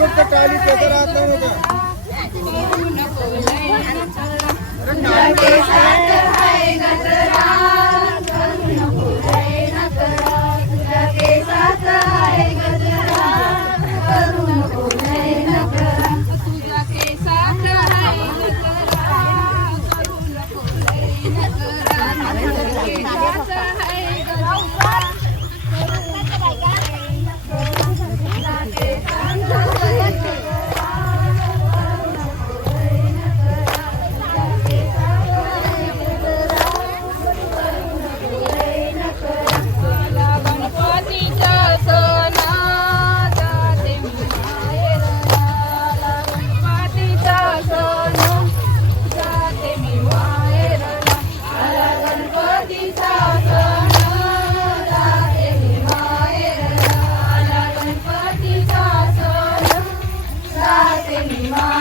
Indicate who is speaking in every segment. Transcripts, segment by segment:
Speaker 1: फक्त टाली पेपर आता होता
Speaker 2: 你吗？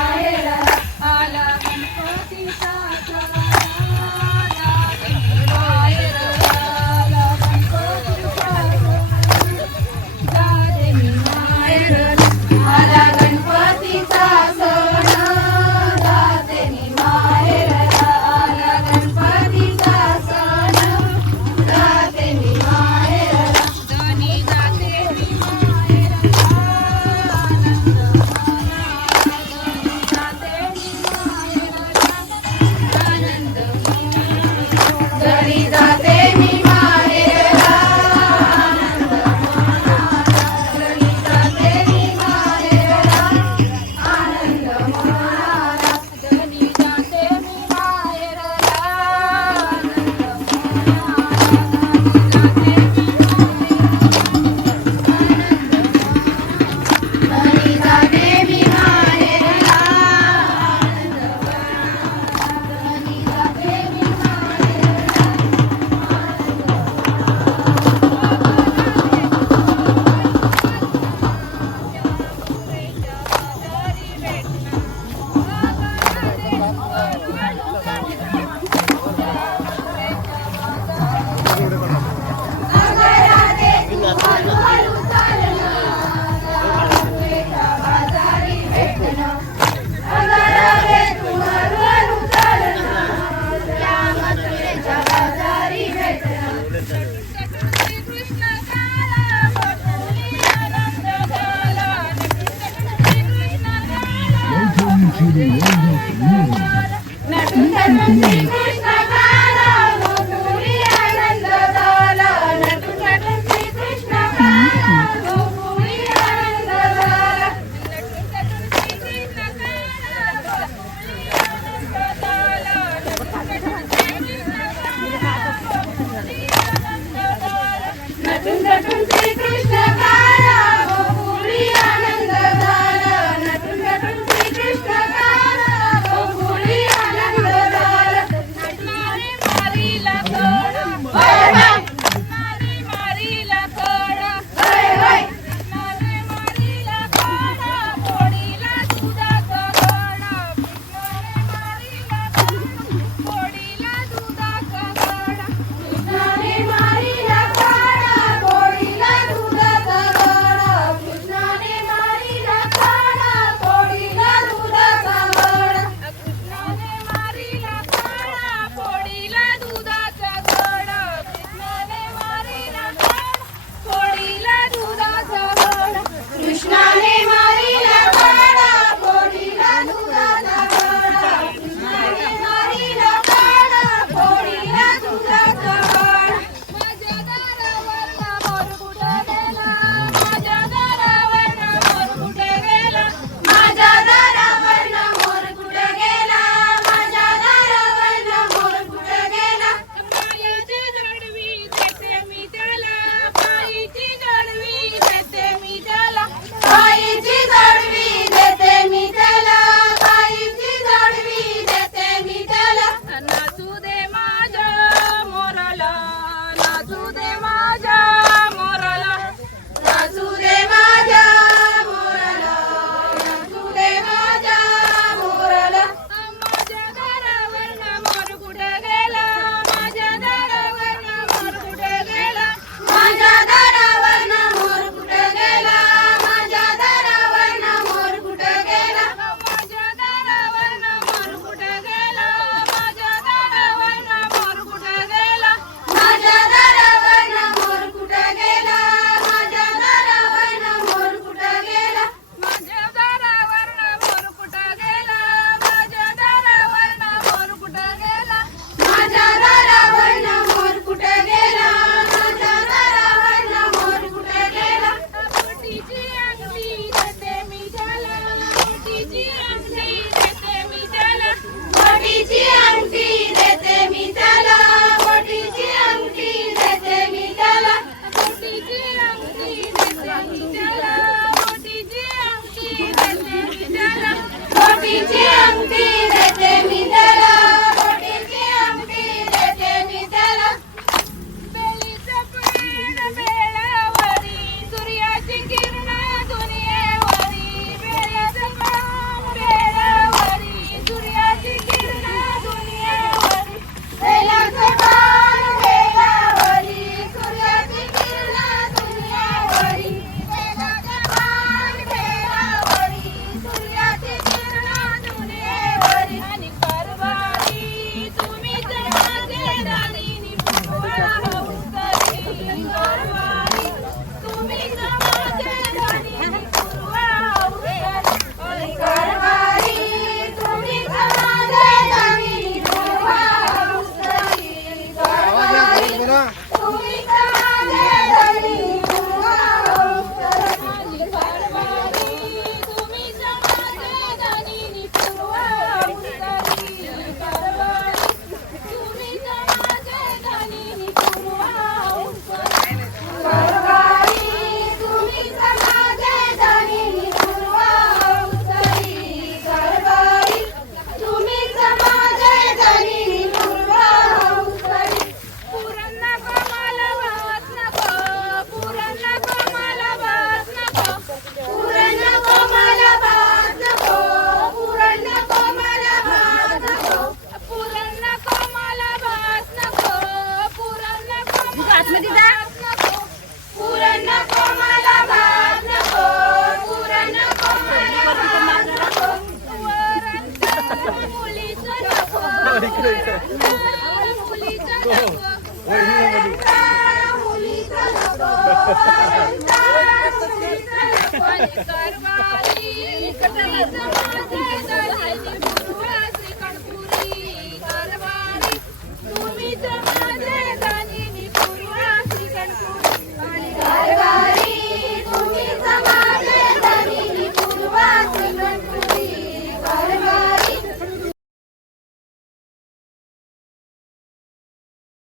Speaker 2: Mm-hmm.